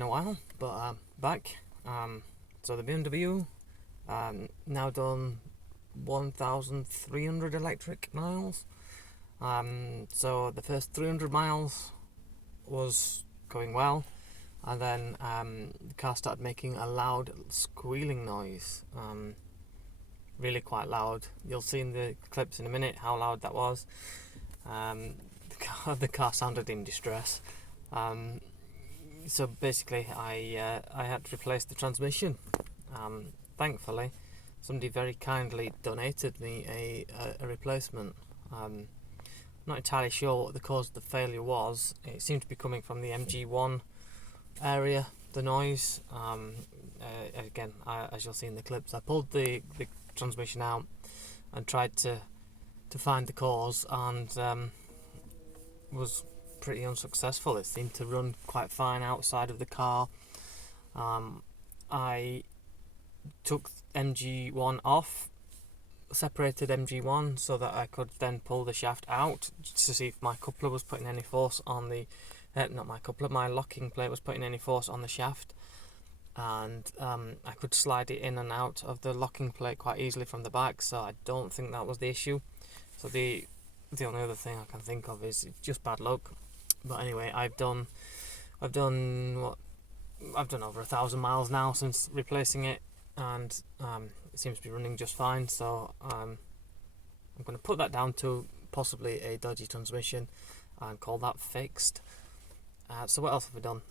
been a while, but back. So the BMW now done 1,300 electric miles. So the first 300 miles was going well, and then the car started making a loud squealing noise, really quite loud. You'll see in the clips in a minute how loud that was. The car sounded in distress. So basically I had to replace the transmission. Thankfully somebody very kindly donated me a replacement. Not entirely sure what the cause of the failure was. It seemed to be coming from the MG1 area, the noise. Again, as you'll see in the clips, I pulled the transmission out and tried to find the cause, and was pretty unsuccessful. It seemed to run quite fine outside of the car. I took MG1 off, separated MG1 so that I could then pull the shaft out to see if my coupler was putting any force on the not my coupler, my locking plate was putting any force on the shaft, and I could slide it in and out of the locking plate quite easily from the back, so I don't think that was the issue. So the only other thing I can think of is just bad luck. But anyway, I've done over 1,000 miles now since replacing it, and it seems to be running just fine. So I'm going to put that down to possibly a dodgy transmission and call that fixed. So what else have I done?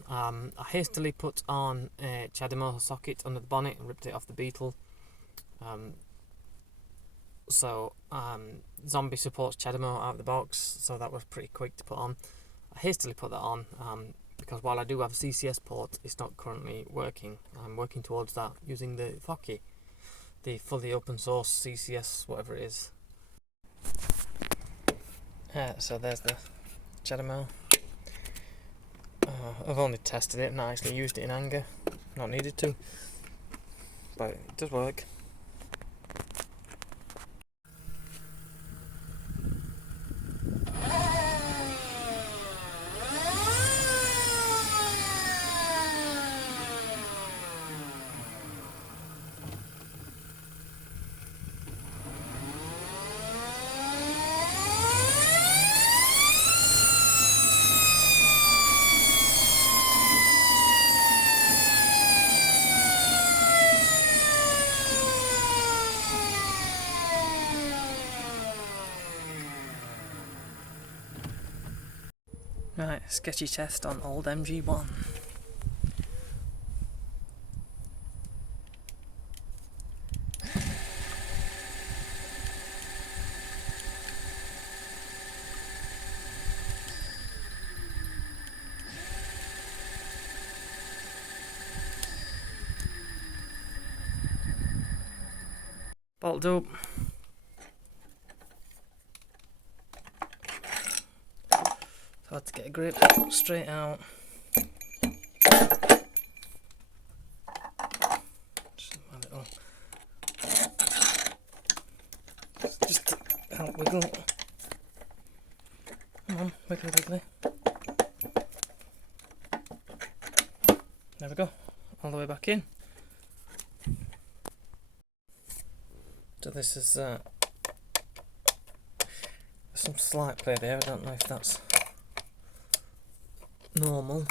I hastily put on a CHAdeMO socket under the bonnet and ripped it off the Beetle. Zombie supports CHAdeMO out of the box, so that was pretty quick to put on. I hastily put that on because while I do have a CCS port, it's not currently working. I'm working towards that using the Focky, the fully open source CCS, whatever it is. So there's the CHAdeMO. I've only tested it, not actually used it in anger, not needed to, but it does work. Right, sketchy test on old MG1. Bolted up. Hard to get a grip straight out. Just a little. Just to help wiggle. Come on, wiggly wiggly. There we go. All the way back in. So this is some slight play there. I don't know if that's normal.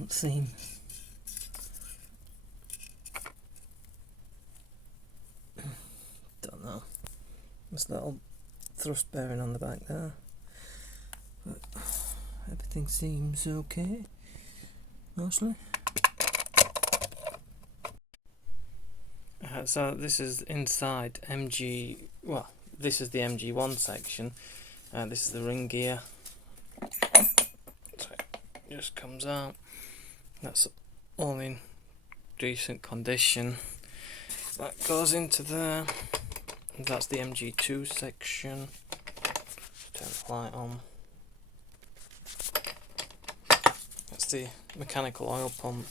Let's see. Don't know. There's a little thrust bearing on the back there, but everything seems okay. Mostly. So this is inside MG. Well, this is the MG1 section. This is the ring gear. So it just comes out. That's all in decent condition. That goes into there. That's the MG2 section. Turn the light on. That's the mechanical oil pump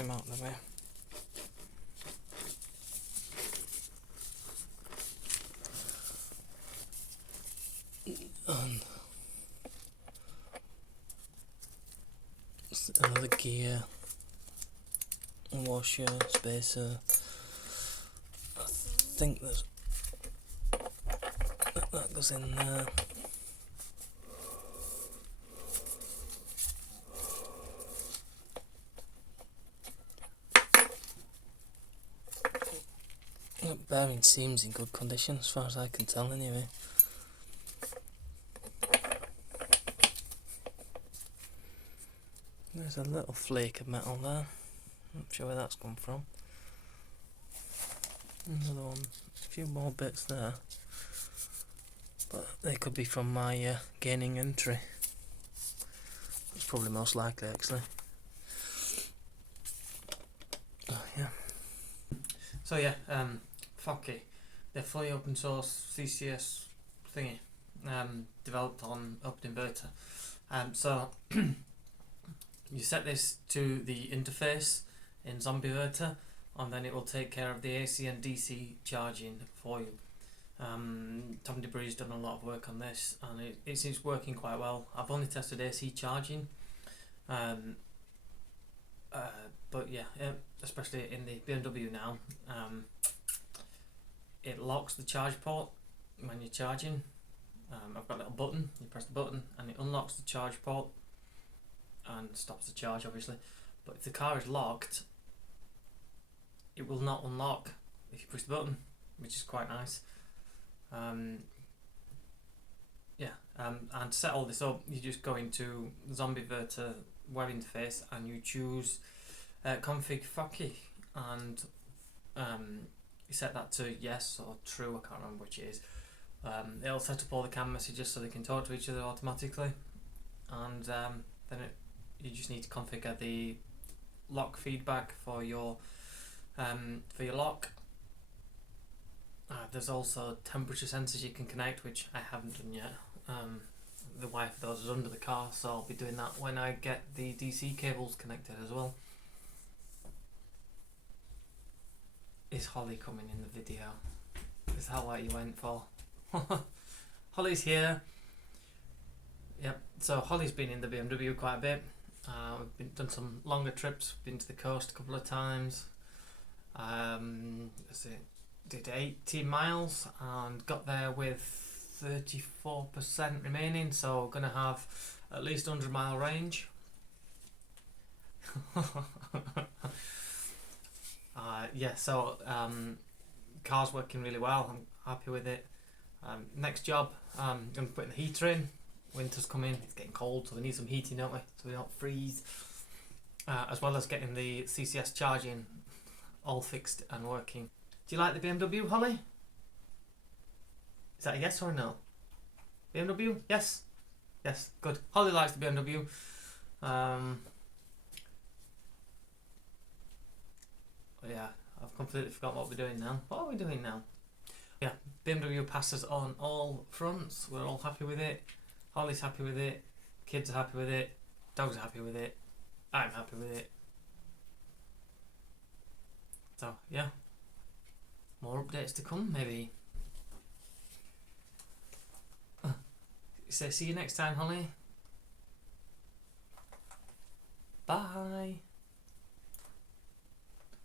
him out of the way. And another gear, washer, spacer. I think that goes in there. That bearing seems in good condition as far as I can tell anyway. There's a little flake of metal there. Not sure where that's come from. Another one, a few more bits there. But they could be from my gaining entry. That's probably most likely actually. Oh yeah. So yeah, Focky, the fully open source CCS thingy, developed on OpenInverter. So you set this to the interface in ZombieVerter, and then it will take care of the AC and DC charging for you. Tom Debris done a lot of work on this, and it seems working quite well. I've only tested AC charging, but yeah, especially in the BMW now, it locks the charge port when you're charging. I've got a little button, you press the button and it unlocks the charge port and stops the charge obviously, but if the car is locked it will not unlock if you push the button, which is quite nice. And to set all this up, you just go into ZombieVerter web interface and you choose config Focky, and you set that to yes or true, I can't remember which it is. It'll set up all the CAN messages so they can talk to each other automatically, and then you just need to configure the lock feedback for your lock. There's also temperature sensors you can connect, which I haven't done yet. The wire for those is under the car, so I'll be doing that when I get the DC cables connected as well. Is Holly coming in the video? Is that what you went for? Holly's here. Yep, so Holly's been in the BMW quite a bit. We've done some longer trips, been to the coast a couple of times. Did 80 miles and got there with 34% remaining, so we're gonna have at least 100-mile range. Car's working really well. I'm happy with it. Next job, I'm going to put the heater in. Winter's coming, it's getting cold, so we need some heating, don't we? So we don't freeze. As well as getting the CCS charging all fixed and working. Do you like the BMW, Holly? Is that a yes or a no? BMW? Yes? Yes, good. Holly likes the BMW. Yeah, I've completely forgotten what we're doing now. What are we doing now? Yeah, BMW passes on all fronts. We're all happy with it. Holly's happy with it. Kids are happy with it. Dogs are happy with it. I'm happy with it. So, yeah. More updates to come, maybe. So, see you next time, Holly. Bye.